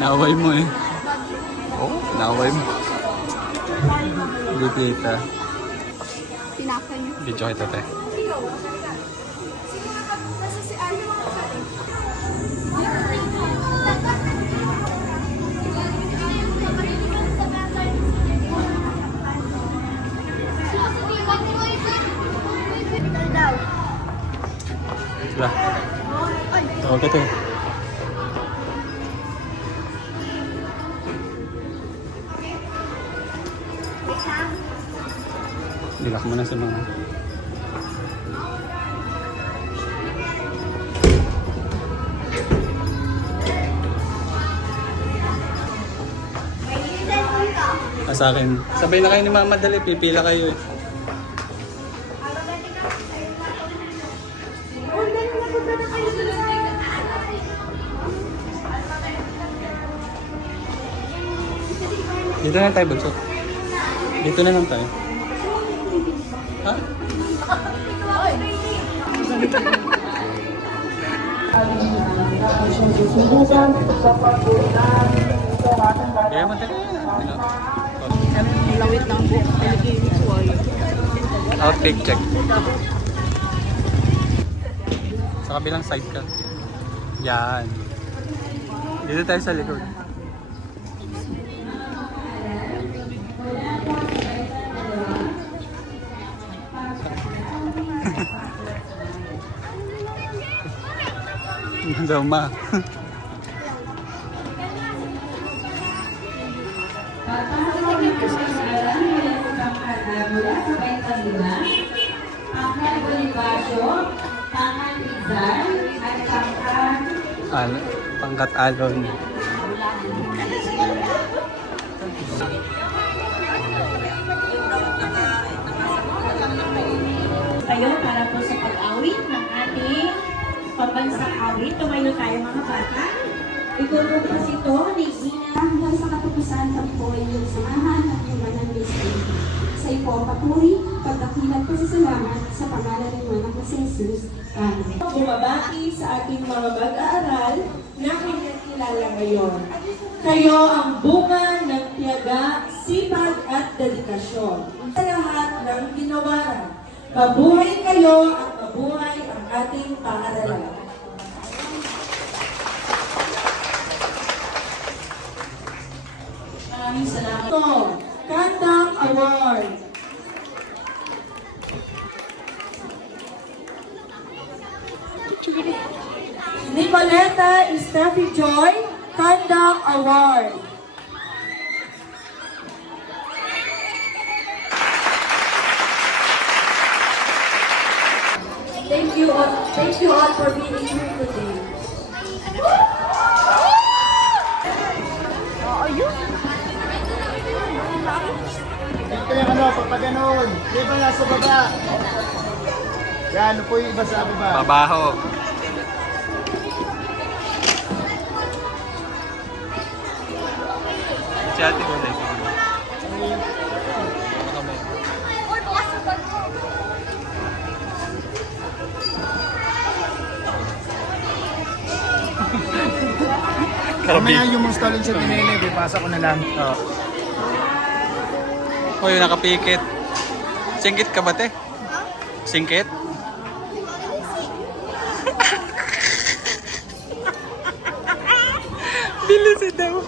Naaway mo eh. Oh, naaway mo. Hindi kita. Pinaka niyo. Video kita, te. Sila. Tawag ka, te. Dilak mo na sa mga... Sa akin. Sabay na kayo ni Mama, dali. Pipila kayo eh. Dito na tayo, Bunso. Dito na lang tayo. Ha? Kaya mo tayo. Lawit lang po. Outtake check. Sa kabilang side ka. Yan. Dito tayo sa likod. Daw ma. Pangkat alon. Kayo para po sa pag-awit ng ating pambansang awit. Tumayo tayo mga bata. Itutupas ito ni Ina. Hanggang sa katapusan kami po ay yung samahan at yung manang mismo. Sa ipo papuri, pagdakilat ko sa salamat sa pangalan ng anak na si Jesus. Amen. Bumabati sa ating mga mag-aaral na kinakilala ngayon. Kayo ang bunga ng tiyaga, sipag at dedikasyon. Sa lahat ng ginawaran, mabuhay kayo at mabuhay ang ating paaralan. Maraming salamat. Ito, Kandang Award. Nicoleta Steffi Joy, Kandang Award. Thank you all for being here today. Ito yung pagpaganon. Di ba nasa baba? Yan, ano po yung iba sa baba? Babaho. Si ate ko na. Mamaya yung mga stalin sa tinene, ipasa ko na lang. Oh, yung nakapikit. Singkit ka ba, te? Singkit? Bilis daw.